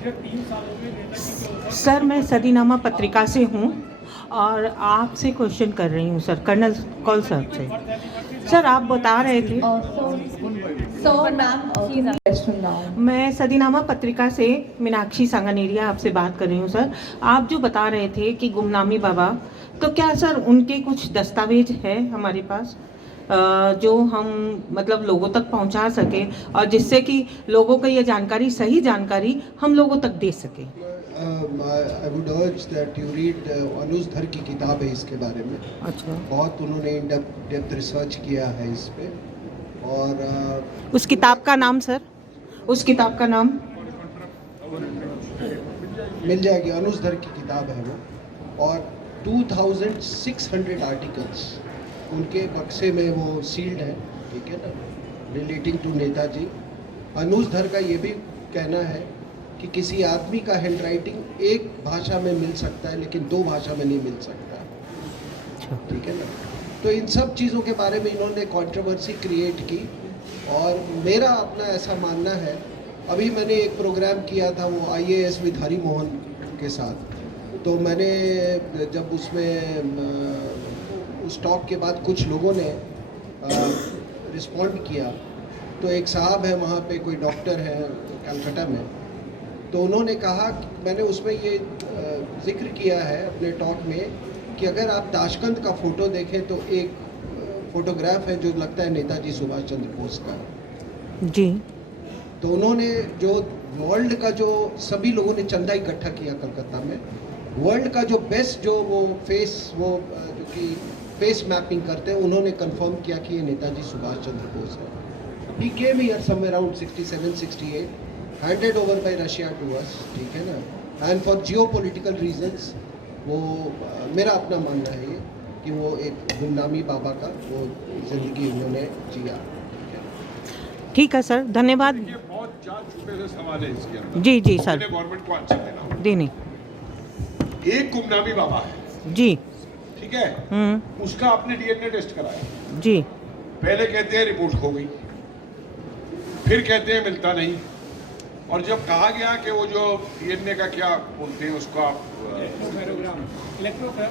पिछले 3 सालों में नेताजी के ऊपर सर मैं सदीनामा पत्रिका से हूँ और आपसे क्वेश्चन कर रही हूँ सर, कर्नल कौल साहब से। सर आप बता रहे थे, मैं सदीनामा पत्रिका से मीनाक्षी सांगानेरिया आपसे बात कर रही हूँ सर। आप जो बता रहे थे कि गुमनामी बाबा, तो क्या सर उनके कुछ दस्तावेज है हमारे पास जो हम मतलब लोगों तक पहुंचा सके और जिससे कि लोगों को ये जानकारी, सही जानकारी हम लोगों तक दे सके? I would urge that you read अनुज धर की किताब है इसके बारे में। अच्छा, बहुत उन्होंने इन डेप्थ रिसर्च किया है इस पे। और उस किताब का नाम सर, उस किताब का नाम मिल जाएगी, अनुज धर की किताब है वो। और 2600 आर्टिकल्स उनके बक्से में वो सील्ड है, ठीक है ना, रिलेटिंग टू नेताजी। अनुज धर का ये भी कहना है कि किसी आदमी का हैंड राइटिंग एक भाषा में मिल सकता है लेकिन 2 भाषा में नहीं मिल सकता, ठीक है ना। तो इन सब चीज़ों के बारे में इन्होंने कंट्रोवर्सी क्रिएट की। और मेरा अपना ऐसा मानना है, अभी मैंने एक प्रोग्राम किया था वो IAS विद हरि मोहन के साथ, तो मैंने जब उसमें उस टॉक के बाद कुछ लोगों ने रिस्पॉन्ड किया, तो एक साहब है वहाँ पे, कोई डॉक्टर है कलकत्ता में, तो उन्होंने कहा, मैंने उसमें ये जिक्र किया है अपने टॉक में कि अगर आप ताशकंद का फ़ोटो देखें तो एक फ़ोटोग्राफ है जो लगता है नेताजी सुभाष चंद्र बोस का जी। तो उन्होंने जो वर्ल्ड का, जो सभी लोगों ने चंदा इकट्ठा किया कलकत्ता में, वर्ल्ड का जो बेस्ट जो वो फेस, वो जो कि फेस मैपिंग करते हैं, उन्होंने कंफर्म किया कि ये नेताजी सुभाष चंद्र बोस है। He came here somewhere around 67-68, handed over by Russia to us, ठीक है ना। एंड फॉर जियोपॉलिटिकल रीजंस वो मेरा अपना मानना है ये कि वो एक गुमनामी बाबा का वो ज़िंदगी उन्होंने जिया। ठीक है सर, धन्यवाद। ये बहुत चार छोटे से सवाल है इसके अंदर। जी जी सर, गवर्नमेंट को आंसर देना होगा। देने एक गुमनामी बाबा है, जी। ठीक है, उसका आपने DNA टेस्ट कराया। जी। पहले कहते हैं रिपोर्ट खो गई, फिर कहते हैं मिलता नहीं, और जब कहा गया कि वो जो DNA का क्या बोलते हैं उसका,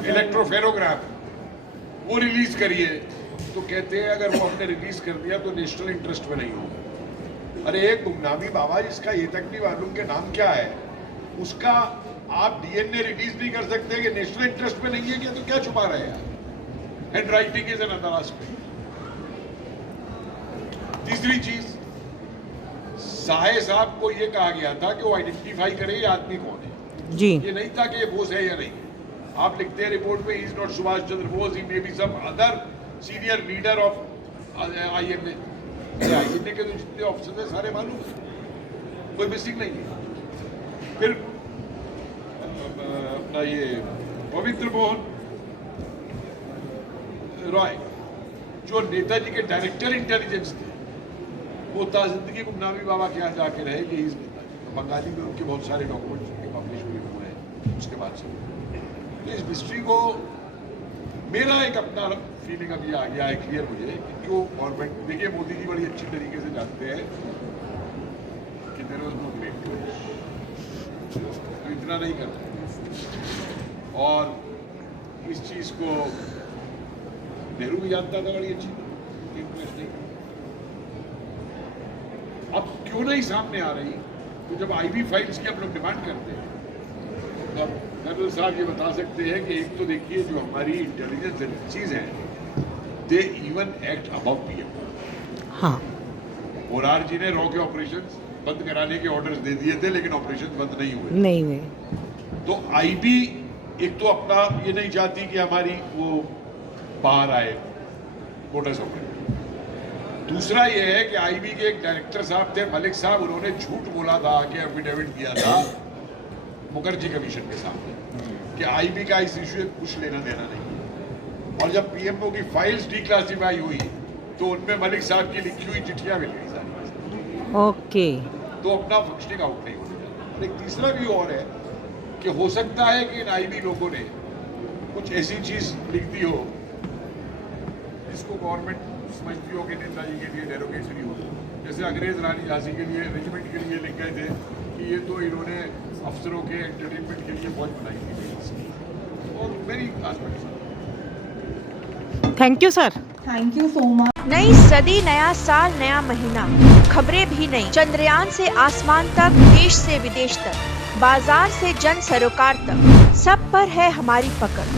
इलेक्ट्रोफेरोग्राफ, वो रिलीज करिए, तो कहते हैं अगर वो हमने रिलीज कर दिया तो नेशनल इंटरेस्ट में नहीं होगा। अरे एक गुमनामी बाबा जिसका ये तक नहीं मालूम के नाम क्या है, उसका आप DNA रिलीज नहीं कर सकते कि नेशनल इंटरेस्ट में नहीं है क्या, तो क्या छुपा रहे हैं यार। Hand writing is another aspect. तीसरी चीज, साहे साहब को ये कहा गया था कि वो आइडेंटिफाई करें ये आदमी कौन है जी। ये नहीं था कि ये बोस है या नहीं। आप लिखते हैं रिपोर्ट में, is not Subhash Chandra Bose, he may be some other senior leader of IMA। IMA के तो जितने ऑफिसर हैं सारे मालूम है, कोई मिसिंग नहीं है। फिर अपना ये पवित्र मोहन रॉय जो नेताजी के डायरेक्टर इंटेलिजेंस थे, वो ताजिंदगी गुमनामी बाबा के यहाँ जाके रहे कि बंगाली में उनके बहुत सारे डॉक्यूमेंट्स उनके पब्लिश हुए हैं उसके बाद से। तो इस मिस्ट्री को, मेरा एक अपना फीलिंग अभी आ गया है क्लियर मुझे कि जो गवर्नमेंट, देखिए मोदी जी बड़ी अच्छी तरीके से जानते हैं कि देयर वाज नो ग्रेट तो इतना नहीं करते, और इस चीज़ को नेहरू भी जानता था बड़ी अच्छी, इंटरेस्ट नहीं। अब क्यों नहीं सामने आ रही, तो जब IB फाइल्स की हम लोग डिमांड करते हैं, तब कर्नल साहब ये बता सकते हैं कि एक तो देखिए जो हमारी इंटेलिजेंस एजेंसीज हैं, they even act above PM। हाँ, मोरारजी ने रॉ के ऑपरेशंस बंद कराने के ऑर्डर्स दे दिए थे, लेकिन ऑपरेशन बंद नहीं हुए। नहीं हुए। तो IB एक तो अपना ये नहीं चाहती कि हमारी वो बाहर आए मोटस ऑपरेट। दूसरा ये है कि IB के एक डायरेक्टर साहब थे, मलिक साहब, उन्होंने झूठ बोला था कि एफिडेविट दिया था मुखर्जी कमीशन के सामने कि IB का इस इशू से कुछ लेना देना नहीं। और जब PMO की फाइल्स डिक्लासिफाई हुई तो उनमें मलिक साहब की लिखी हुई चिट्ठियां मिल गई सारी। ओके। तो अपना फंक्शनिंग आउट नहीं होने देना। और एक तीसरा भी और है कि हो सकता है कि इन IB लोगों ने कुछ ऐसी चीज लिख दी हो जिसको गवर्नमेंट समझती हो कि नेताजी के लिए डेरोगेटरी हो। जैसे अंग्रेज रानी झांसी के लिए रेजिमेंट के लिए लिख गए थे कि ये तो इन्होंने अफसरों के एंटरटेनमेंट के लिए बहुत बनाई थी और very aspect. Thank you sir. Thank you so much. नई सदी, नया साल, नया महीना, खबरें भी नई। चंद्रयान से आसमान तक, देश से विदेश तक, बाजार से जन सरोकार तक, सब पर है हमारी पकड़।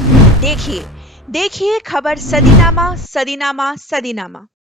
देखिए खबर सदीनामा, सदीनामा, सदीनामा।